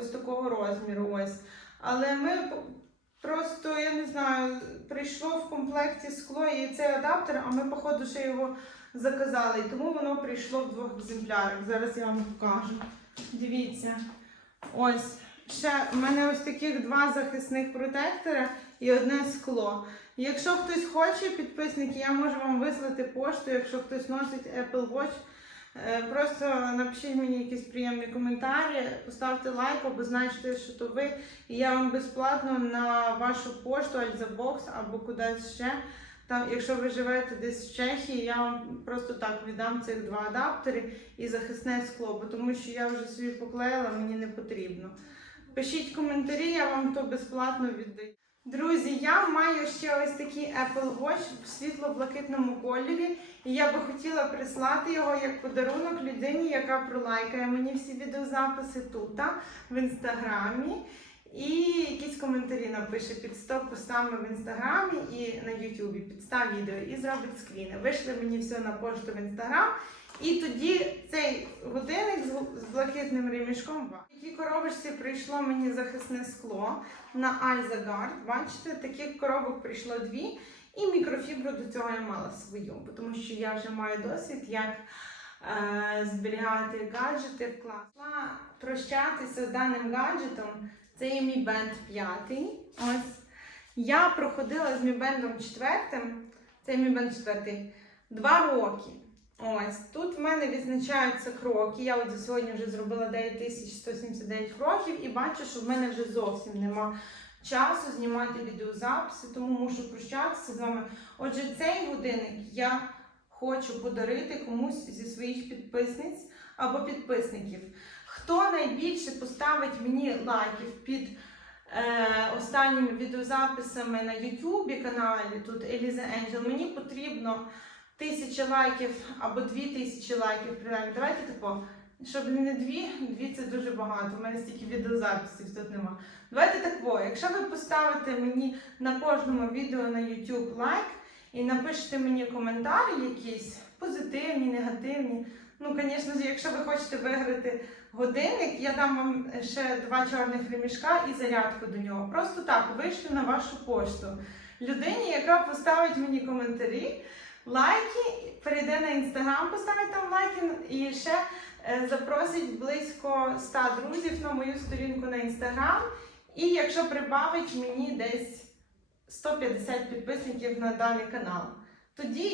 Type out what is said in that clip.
ось такого розміру. Ось. Але ми просто, я не знаю, прийшло в комплекті скло і цей адаптер, а ми, походу, ще його заказали. І тому воно прийшло в двох екземплярах. Зараз я вам покажу. Дивіться. Ось. Ще в мене ось таких два захисних протектора і одне скло. Якщо хтось хоче, підписники, я можу вам вислати пошту, якщо хтось носить Apple Watch. Е, Просто напишіть мені якісь приємні коментарі, поставте лайк, або знаєте, що то ви, і я вам безплатно на вашу пошту, Альзабокс або кудись ще. Там, якщо ви живете десь в Чехії, я вам просто так віддам цих два адаптери і захисне скло, бо тому що я вже собі поклеїла, мені не потрібно. Пишіть коментарі, я вам то безплатно віддаю. Я маю ще ось такий Apple Watch в світло-блакитному кольорі. І я би хотіла прислати його як подарунок людині, яка пролайкає мені всі відеозаписи тут, в інстаграмі. І якісь коментарі напише під 100 постами в інстаграмі і на Ютубі. Підстав відео і зробить скріни. Вийшли мені все на пошту в інстаграм. І тоді цей годинник з, блакитним ремішком. В якій коробочці прийшло мені захисне скло на Альзагард. Бачите, таких коробок прийшло дві. І мікрофібру до цього я мала свою, тому що я вже маю досвід, як е, зберігати гаджети в клас. Прощатися з даним гаджетом. Це є мій бенд 5. Ось. Я проходила з мій бендом 4. Це мій бенд 4. Два роки. Ось тут в мене відзначаються кроки. Я от сьогодні вже зробила 9179 кроків і бачу, що в мене вже зовсім нема часу знімати відеозаписи, тому мушу прощатися з вами. Отже, цей годинник я хочу подарити комусь зі своїх підписниць або підписників. Хто найбільше поставить мені лайків під е, останніми відеозаписами на YouTube каналі, тут Еліза Енджел, мені потрібно тисяча лайків або дві тисячі лайків, принаймні. Давайте тако. Щоб не дві, дві це дуже багато. У мене стільки відеозаписів тут нема. Давайте тако. Якщо ви поставите мені на кожному відео на YouTube лайк і напишете мені коментарі якісь позитивні, негативні. Ну, звісно, якщо ви хочете виграти годинник, я дам вам ще два чорних ремішка і зарядку до нього. Просто так, вийшли на вашу пошту. Людині, яка поставить мені коментарі, лайки, перейде на інстаграм, поставить там лайки і ще е, запросить близько 100 друзів на мою сторінку на інстаграм. І якщо прибавить мені десь 150 підписників на даний канал, тоді я